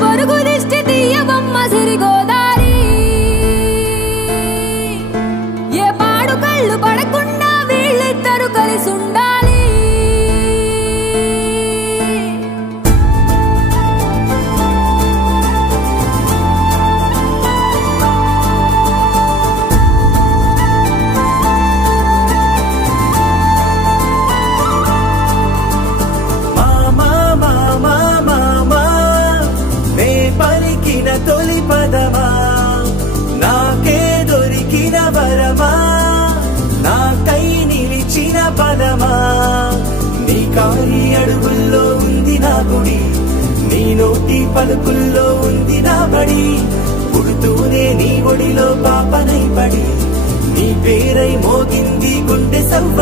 పొరుగు దిష్టి తీయవమ్మ సిరిగోదారి ఏ పాడు కళ్ళు పడకుండా వీళ్ళిద్దరు కలిసి ఉండాలి తొలి పదమా నాకే దొరికిన వరమా నాకై నిలిచిన పదమా నీ కాలి అడుగుల్లో ఉంది నా గుడి నీ నోటి పలుకుల్లో ఉంది నా బడి పుడుతూనే నీ ఒడిలో పాపనై పడి నీ పేరై మోగింది గుండె సవ్వ